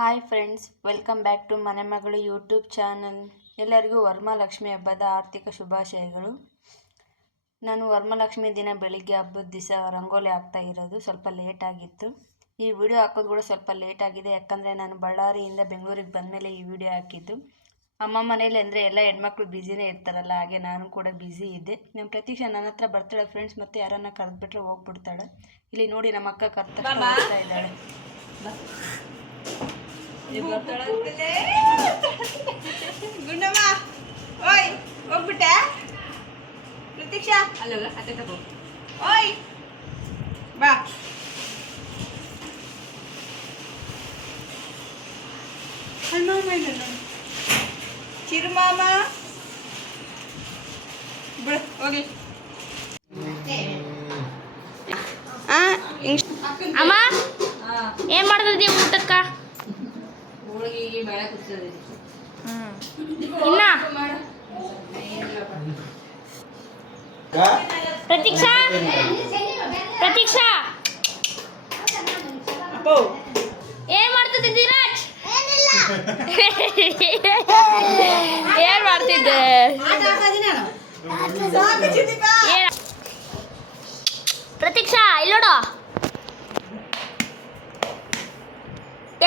Hi friends welcome back to ಮನೆ ಮಗಳು YouTube channel. ಎಲ್ಲರಿಗೂ ವರಮಹಾಲಕ್ಷ್ಮಿ ಹಬ್ಬದ ಆರ್ಥಿಕ ಶುಭಾಶಯಗಳು. ನಾನು ವರಮಹಾಲಕ್ಷ್ಮಿ ದಿನ ಬೆಳಿಗ್ಗೆ ಹಬ್ಬದ ದಿವಸ ರಂಗೋಲಿ ಹಾಕ್ತಾ ಇರೋದು ಸ್ವಲ್ಪ ಲೇಟ್ ಆಗಿತ್ತು. ಈ ವಿಡಿಯೋ ಹಾಕೋದು ಕೂಡ ಸ್ವಲ್ಪ ಲೇಟ್ ಆಗಿದೆ ಯಾಕಂದರೆ ನಾನು ಬಳ್ಳಾರಿಯಿಂದ ಬೆಂಗಳೂರಿಗೆ ಬಂದಮೇಲೆ ಈ ವಿಡಿಯೋ ಹಾಕಿದ್ದು. ಅಮ್ಮ ಮನೇಲಿ ಅಂದರೆ ಎಲ್ಲ ಹೆಣ್ಮಕ್ಳು ಬ್ಯುಸಿನೇ ಇರ್ತಾರಲ್ಲ ಹಾಗೆ ನಾನು ಕೂಡ ಬ್ಯುಸಿ ಇದ್ದೆ. ನಮ್ಮ ಪ್ರತೀಕ್ಷ ನನ್ನ ಹತ್ರ ಬರ್ತಾಳೆ ಫ್ರೆಂಡ್ಸ್ ಮತ್ತು ಯಾರನ್ನ ಕರೆದ್ಬಿಟ್ರೆ ಹೋಗ್ಬಿಡ್ತಾಳೆ. ಇಲ್ಲಿ ನೋಡಿ ನಮ್ಮ ಅಕ್ಕ ಕರ್ತಾ ಇದ್ದಾಳೆ. ಗುಂಡಮ್ಮ ಓಯ್ ಹೋಗ್ಬಿಟ್ಟೆ? ಪ್ರತೀಕ್ಷಾ? ಅಲ್ಲಲ್ಲ ಅತ್ತೆ ತಗೋ. ಓಯ್ ಬಾ. ಇಲ್ಲ ಚಿರುಮಾಮ. ಬಿಡು ಹೋಗಿ. ಅಮ್ಮ ಏನ್ ಮಾಡ್ತಿದ್ದಿ ಇನ್ನ. ಪ್ರತೀಕ್ಷಾ? ಪ್ರತೀಕ್ಷಾ? ಏನ್ ಮಾಡ್ತಿದ್ದೀರಾ ಏನ್ ಮಾಡ್ತಿದ್ದೆ? ಏನ್ ಪ್ರತೀಕ್ಷಾ ಇಲ್ಲೋಡ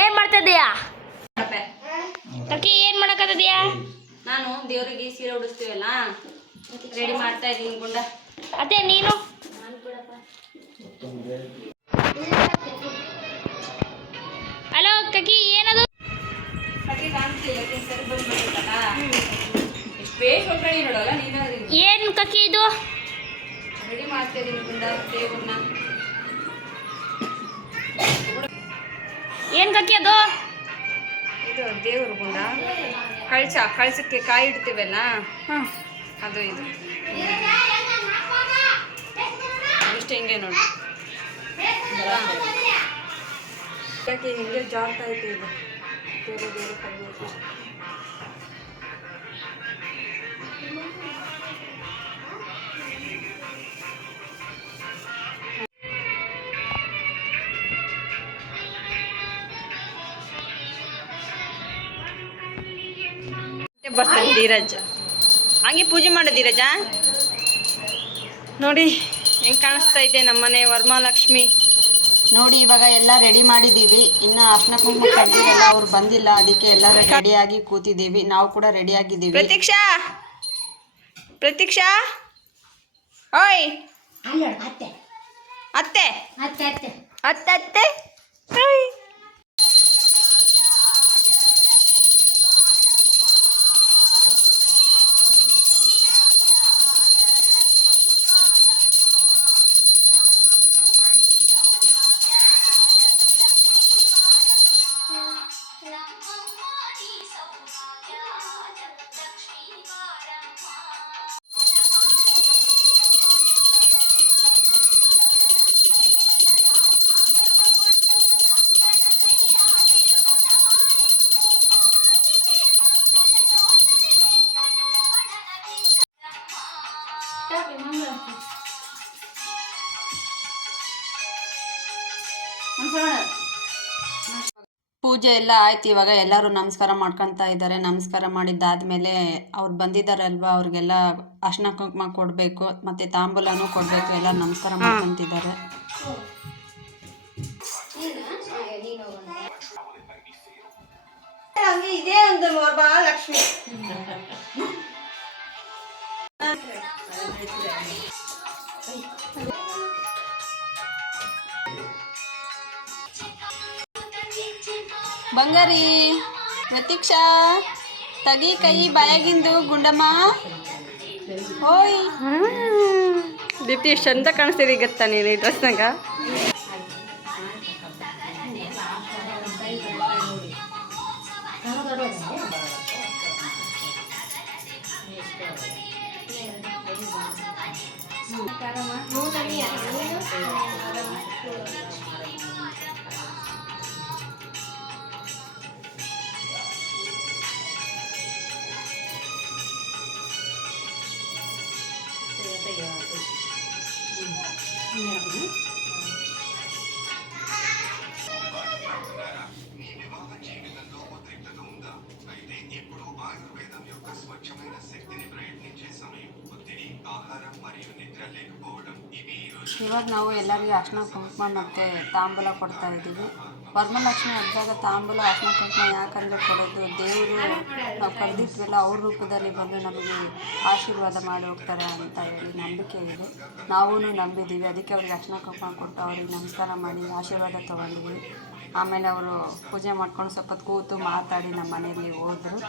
ಏನ್ ಮಾಡ್ತಿದ್ದೀಯಾ? ಕಕ್ಕಿ ಏನ್ ಮಾಡಕತ್ತಿದ್ಯಾ? ನಾನು ದೇವರಿಗೆ ಸೀರೆ ಉಡಿಸ್ತೀವಲ್ಲ ರೆಡಿ ಮಾಡ್ತಾ ಇದ್ದೀನಿ ಗುಂಡ. ಅದೇ ನೀನು? ಹಲೋ ಕಕಿ ಏನದು? ಏನ್ ಕಕಿ ಇದು? ರೆಡಿ ಮಾಡ್ತಾ ಇದ್ದೀನಿ ಗುಂಡ ದೇವ್ರನ್ನ. ಏನ್ ಕಕ್ಕಿ ಅದು? ಇದು ದೇವ್ರ ಗುಂಡ ಕಳಚ ಕಳಸಕ್ಕೆ ಕಾಯಿ ಇಡ್ತೀವಲ್ಲ? ಅದು ಇದು. ಇಷ್ಟು ಹಿಂಗೆ ನೋಡಿ. ಯಾಕೆ ಹಿಂಗೆ ಜಾರ್ತಾ ಐತೆ ಇದು ಬೇರೆ ಬೇರೆ ಕಲಿಯೋದು ಬರ್ತಾನೆ ಧೀರಜ್. ಹಂಗೆ ಪೂಜೆ ಮಾಡು ಧೀರಜ. ನೋಡಿ ಹೆಂಗೆ ಕಾಣಿಸ್ತಾ ಇದೆ ನಮ್ಮನೆ ವರ್ಮಾಲಕ್ಷ್ಮಿ ನೋಡಿ ಇವಾಗ ಎಲ್ಲ ರೆಡಿ ಮಾಡಿದ್ದೀವಿ. ಇನ್ನು ಅರ್ಶನ ಕುಂಕುಮ ಕಡ್ದಿರಲ್ಲ ಅವ್ರು ಬಂದಿಲ್ಲ. ಅದಕ್ಕೆ ಎಲ್ಲ ರೆಡಿಯಾಗಿ ಕೂತಿದ್ದೀವಿ. ನಾವು ಕೂಡ ರೆಡಿ ಆಗಿದ್ದೀವಿ ಪ್ರತೀಕ್ಷಾ. ಪ್ರತೀಕ್ಷಾ. ಓಯ್. ಅತ್ತೆ. ಅತ್ತೆ. ಅತ್ತೆ ಓಯ್. ಪೂಜೆ ಎಲ್ಲ ಆಯ್ತು ಇವಾಗ ಎಲ್ಲರೂ ನಮಸ್ಕಾರ ಮಾಡ್ಕೊತಾ ಇದ್ದಾರೆ. ನಮಸ್ಕಾರ ಮಾಡಿದ್ದಾದ್ಮೇಲೆ ಅವ್ರು ಬಂದಿದ್ದಾರಲ್ವಾ? ಅವ್ರಿಗೆಲ್ಲ ಅರ್ಶನ ಕುಂಕುಮ ಕೊಡಬೇಕು ಮತ್ತು ತಾಂಬೂಲನೂ ಕೊಡಬೇಕು ಎಲ್ಲ ನಮಸ್ಕಾರ ಮಾಡ್ಕೊತಿದ್ದಾರೆ. ಇದೇ ಒಂದು ವರಮಹಾಲಕ್ಷ್ಮಿ ಬಂಗಾರಿ ಪ್ರತೀಕ್ಷಾ ತಗಿ ಕೈ ಬಾಯಾಗಿಂದು ಗುಂಡಮ್ಮ. ಓಯ್. ದೀಪ್ತಿ ಎಷ್ಟು ಚಂದ ಕಾಣಿಸ್ತೀರಿ ಈಗ ನೀನು ಈ ಡ್ರೆಸ್ನಾಗ ಕಾರಮ್ಮ ಇವಾಗ ನಾವು ಎಲ್ಲರಿಗೂ ಆಹ್ನ ಪಂಪ್ ಮತ್ತೆ ತಾಂಬುಲ ಕೊಡ್ತಾ ಇದ್ದೀವಿ. ವರಮಹಾಲಕ್ಷ್ಮಿ ಹಬ್ಬದಾಗ ತಾಂಬೂಲ ಅರ್ಶಿನ ಕುಂಕುಮ ಯಾಕಂದರೆ ಕೊಡೋದು? ದೇವರು ನಾವು ಕರೆದಿದ್ವಲ್ಲ ಅವ್ರ ರೂಪದಲ್ಲಿ ಬಂದು ನಮಗೆ ಆಶೀರ್ವಾದ ಮಾಡಿ ಹೋಗ್ತಾರೆ ಅಂತ ಹೇಳಿ ನಂಬಿಕೆ ಇದೆ. ನಾವೂ ನಂಬಿದ್ದೀವಿ. ಅದಕ್ಕೆ ಅವ್ರಿಗೆ ಅರ್ಶಿನ ಕುಂಕುಮ ಕೊಟ್ಟು ಅವ್ರಿಗೆ ನಮಸ್ಕಾರ ಮಾಡಿ, ಆಶೀರ್ವಾದ ತೊಗೊಂಡಿದ್ವಿ ಆಮೇಲೆ ಅವರು ಪೂಜೆ ಮಾಡ್ಕೊಂಡು ಸ್ವಲ್ಪ ಕೂತು ಮಾತಾಡಿ ನಮ್ಮ ಮನೆಯಲ್ಲಿ ಹೋದರು.